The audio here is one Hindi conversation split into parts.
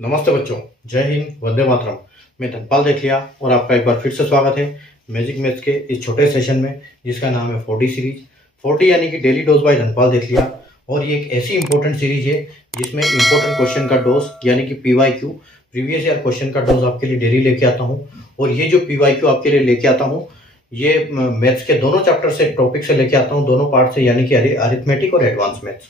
नमस्ते बच्चों, जय हिंद, वंदे मातरम। मैं धनपाल देखलिया और आपका एक बार फिर से स्वागत है मैजिक मैथ्स के इस छोटे सेशन में जिसका नाम है 40 सीरीज। 40 यानी कि डेली डोज बाय धनपाल देखलिया। और ये एक ऐसी इंपॉर्टेंट सीरीज है जिसमें इंपॉर्टेंट क्वेश्चन का डोज यानी कि PYQ प्रीवियस ईयर क्वेश्चन का डोज आपके लिए डेली लेके आता हूँ। और ये जो PYQ आपके लिए लेके आता हूँ ये मैथ्स के दोनों चैप्टर से टॉपिक से लेके आता हूँ, दोनों पार्ट से, यानी कि अरिथमेटिक और एडवांस मैथ्स।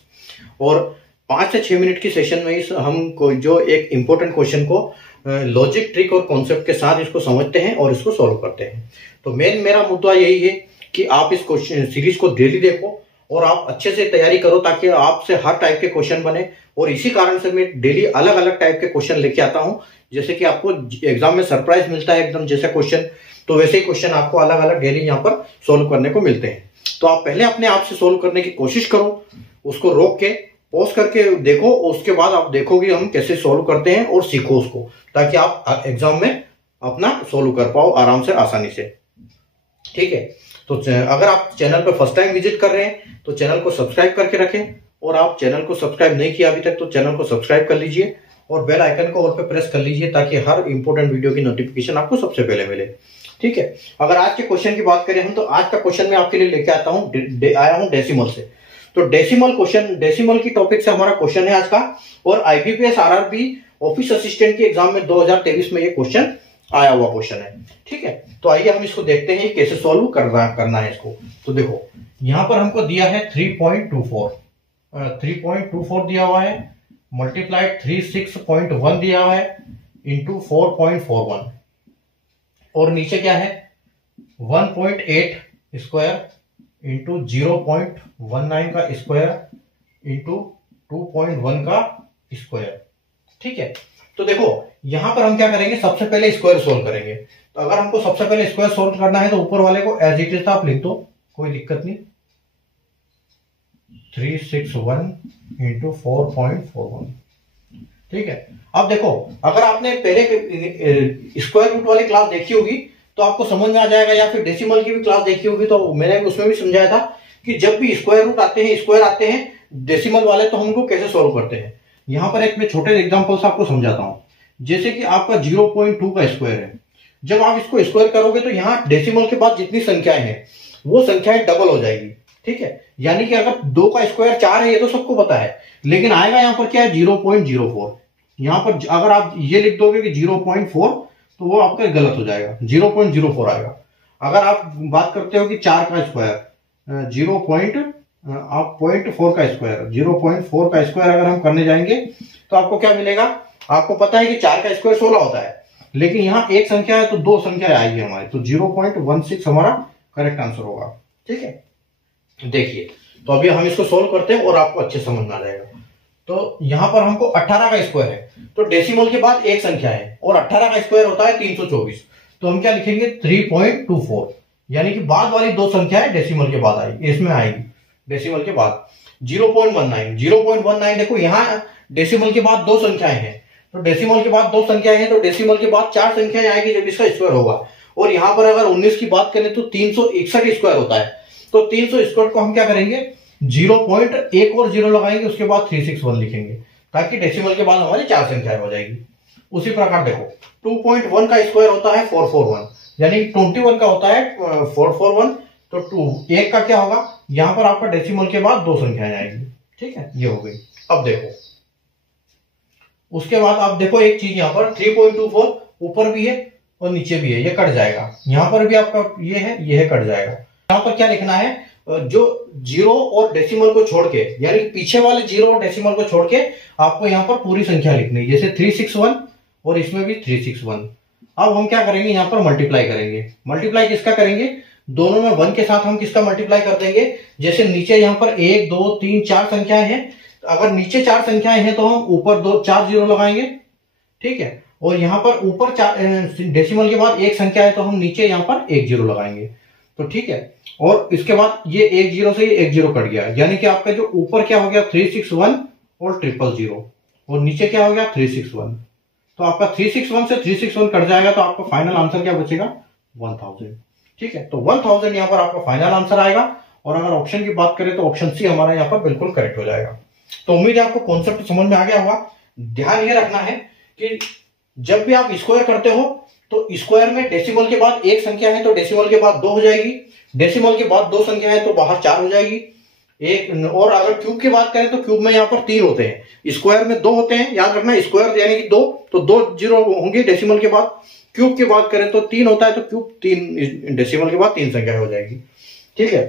और 5 से 6 मिनट की सेशन में हम जो एक इम्पोर्टेंट क्वेश्चन को लॉजिक, ट्रिक और कॉन्सेप्ट के साथ इसको समझते हैं और इसको सॉल्व करते हैं। तो मेरा मुद्दा यही है कि आप इस क्वेश्चन सीरीज को डेली देखो और आप अच्छे से तैयारी करो ताकि आपसे हर टाइप के क्वेश्चन बने। और इसी कारण से मैं डेली अलग अलग टाइप के क्वेश्चन लेके आता हूं, जैसे कि आपको एग्जाम में सरप्राइज मिलता है एकदम जैसे क्वेश्चन, तो वैसे ही क्वेश्चन आपको अलग अलग डेली यहाँ पर सोल्व करने को मिलते हैं। तो आप पहले अपने आप से सोल्व करने की कोशिश करो, उसको रोक के पॉज करके देखो, उसके बाद आप देखोगे हम कैसे सोल्व करते हैं और सीखो उसको, ताकि आप एग्जाम में अपना सोल्व कर पाओ आराम से, आसानी से। ठीक है, तो अगर आप चैनल पर फर्स्ट टाइम विजिट कर रहे हैं तो चैनल को सब्सक्राइब करके रखें, और आप चैनल को सब्सक्राइब नहीं किया अभी तक तो चैनल को सब्सक्राइब कर लीजिए और बेल आइकन को ऑल पे प्रेस कर लीजिए ताकि हर इंपॉर्टेंट वीडियो की नोटिफिकेशन आपको सबसे पहले मिले। ठीक है, अगर आज के क्वेश्चन की बात करें हम, तो आज का क्वेश्चन मैं आपके लिए लेके आया हूं डेसिमल से। तो डेसिमल की टॉपिक से हमारा क्वेश्चन है आज का। और IBPS RRB ऑफिस असिस्टेंट की एग्जाम में 2023 में ये क्वेश्चन आया हुआ क्वेश्चन है। ठीक है, तो आइए हम इसको देखते हैं कैसे सॉल्व करना है इसको। तो देखो यहां पर हमको दिया है 3.24 दिया हुआ है, मल्टीप्लाइड 36.1 दिया हुआ है इंटू 4.41, और नीचे क्या है 1.8 स्क्वायर इंटू 0.19 का स्क्वायर इंटू 2.1 का स्क्वायर। ठीक है, तो देखो यहां पर हम क्या करेंगे, सबसे पहले स्क्वायर सोल्व करेंगे। तो अगर हमको सबसे पहले स्क्वायर सोल्व करना है तो ऊपर वाले को एज इट इज आप लिख दो, कोई दिक्कत नहीं। 361 इंटू 4.41। ठीक है, अब देखो अगर आपने पहले स्क्वायर रूट वाली क्लास देखी होगी तो आपको समझ में आ जाएगा, या फिर डेसिमल की भी क्लास देखी होगी तो मैंने उसमें भी समझाया था कि जब भी स्क्वायर रूट आते हैं, स्क्वायर आते हैं डेसिमल वाले, तो हम उनको कैसे सोल्व करते हैं। यहां पर एक मैं छोटे एग्जांपल से आपको समझाता हूं। जैसे कि आपका 0.2 का स्क्वायर है, जब आप इसको स्क्वायर करोगे तो यहाँ डेसिमल के बाद जितनी संख्याएं हैं वो संख्याएं डबल हो जाएगी। ठीक है, यानी कि अगर 2 का स्क्वायर 4 है ये तो सबको पता है, लेकिन आएगा यहाँ पर क्या है 0.04। यहाँ पर अगर आप ये लिख दोगे कि 0.4 तो वो आपका गलत हो जाएगा, 0.04 आएगा। अगर आप बात करते हो कि 4 का स्क्वायर 0.4 का स्क्वायर, 0.4 का स्क्वायर अगर हम करने जाएंगे तो आपको क्या मिलेगा, आपको पता है कि 4 का स्क्वायर 16 होता है, लेकिन यहाँ एक संख्या है तो 2 संख्या आएगी हमारी, तो 0.16 हमारा करेक्ट आंसर होगा। ठीक है, देखिए तो अभी हम इसको सोल्व करते हैं और आपको अच्छे समझ में आ जाएगा। तो यहां पर हमको 18 का स्क्वायर है, तो डेसिमल के बाद एक संख्या है और 18 का स्क्वायर होता है 324, तो हम क्या लिखेंगे 3.24, यानी कि बाद वाली 2 संख्याएं डेसिमल के बाद आएगी, इसमें आएगी डेसिमल के बाद 0.19। देखो यहाँ डेसिमल के बाद 2 संख्याएं हैं, तो डेसिमल के बाद 2 संख्याएं हैं तो डेसिमल के बाद 4 संख्याएं आएगी जब इसका स्क्वायर होगा। और यहां पर अगर 19 की बात करें तो 361 स्क्वायर होता है, तो 300 स्क्वायर को हम क्या करेंगे 0.1 और 0 लगाएंगे, उसके बाद 361 लिखेंगे ताकि डेसिमल के बाद हमारी 4 संख्याएं हो जाएगी। उसी प्रकार देखो 2.1 का स्क्वायर होता है 441, यानी 21 का होता है 441, तो 1 का क्या होगा, यहां पर आपका डेसिमल के बाद 2 संख्याएं आएगी। ठीक है, ये हो गई। अब देखो उसके बाद आप देखो एक चीज, यहां पर 3.24 ऊपर भी है और नीचे भी है, ये कट जाएगा। यहां पर भी आपका ये है कट जाएगा। यहां पर क्या लिखना है, जो 0 और डेसिमल को छोड़ के, यानी पीछे वाले 0 और डेसिमल को छोड़ के आपको यहां पर पूरी संख्या लिखनी है, जैसे 361 और इसमें भी 361। अब हम क्या करेंगे, यहां पर मल्टीप्लाई करेंगे। मल्टीप्लाई किसका करेंगे, दोनों में 1 के साथ हम किसका मल्टीप्लाई कर देंगे, जैसे नीचे यहां पर 1 2 3 4 संख्याएं हैं, अगर नीचे 4 संख्याएं हैं तो हम ऊपर 4 0 लगाएंगे। ठीक है, और यहां पर ऊपर डेसिमल के बाद एक संख्या है तो हम नीचे यहां पर 1 0 लगाएंगे। तो ठीक है, और इसके बाद ये 1 0 से ये 1 0 कट गया, यानी कि आपका जो ऊपर क्या हो गया 361 और 000, और नीचे क्या हो गया 361। तो आपका 361 से 361 कट जाएगा, तो आपका फाइनल आंसर क्या बचेगा 1000। ठीक है, तो 1000 यहां पर आपका फाइनल आंसर आएगा। और अगर ऑप्शन की बात करें तो ऑप्शन सी हमारा यहाँ पर बिल्कुल करेक्ट हो जाएगा। तो उम्मीद है आपको कॉन्सेप्ट समझ में आ गया होगा। ध्यान ये रखना है कि जब भी आप स्क्वायर करते हो तो स्क्वायर में डेसिमल के बाद एक संख्या है तो डेसिमल के बाद 2 हो जाएगी, डेसिमल के बाद 2 संख्या है तो बाहर 4 हो जाएगी एक। और अगर क्यूब की बात करें तो क्यूब में यहाँ पर 3 होते हैं, स्क्वायर में 2 होते हैं, याद रखना स्क्वायर यानी कि 2, तो 2 जीरो होंगे डेसिमल के बाद। क्यूब की बात करें तो 3 होता है तो क्यूब 3 डेसिमल के बाद 3 संख्या हो जाएगी, ठीक है।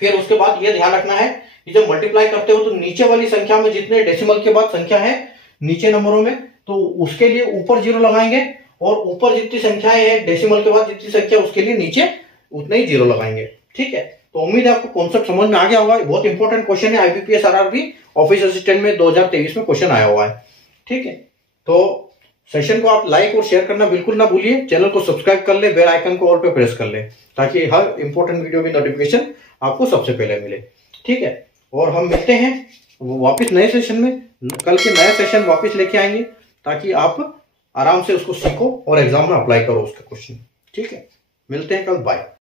फिर उसके बाद यह ध्यान रखना है कि जब मल्टीप्लाई करते हो तो नीचे वाली संख्या में जितने डेसिमल के बाद संख्या है नीचे नंबरों में तो उसके लिए ऊपर 0 लगाएंगे, और ऊपर जितनी संख्याएं हैं डेसिमल के बाद जितनी संख्या उसके लिए नीचे उतने ही 0 लगाएंगे, ठीक है। तो उम्मीद है आपको कॉन्सेप्ट समझ में आ गया होगा। बहुत इंपॉर्टेंट क्वेश्चन है, आईबीपीएस आरआरबी ऑफिस असिस्टेंट में 2023 में क्वेश्चन आया हुआ है, ठीक है। तो सेशन को आप लाइक और शेयर करना बिल्कुल ना भूलिए, चैनल को सब्सक्राइब कर ले, बेल आइकन को ऑल पे प्रेस कर ले ताकि हर इंपॉर्टेंट वीडियो की नोटिफिकेशन आपको सबसे पहले मिले, ठीक है। और हम मिलते हैं वापस नए सेशन में, कल के नए सेशन वापस लेके आएंगे ताकि आप आराम से उसको सीखो और एग्जाम में अप्लाई करो उसके क्वेश्चन, ठीक है। मिलते हैं कल, बाय।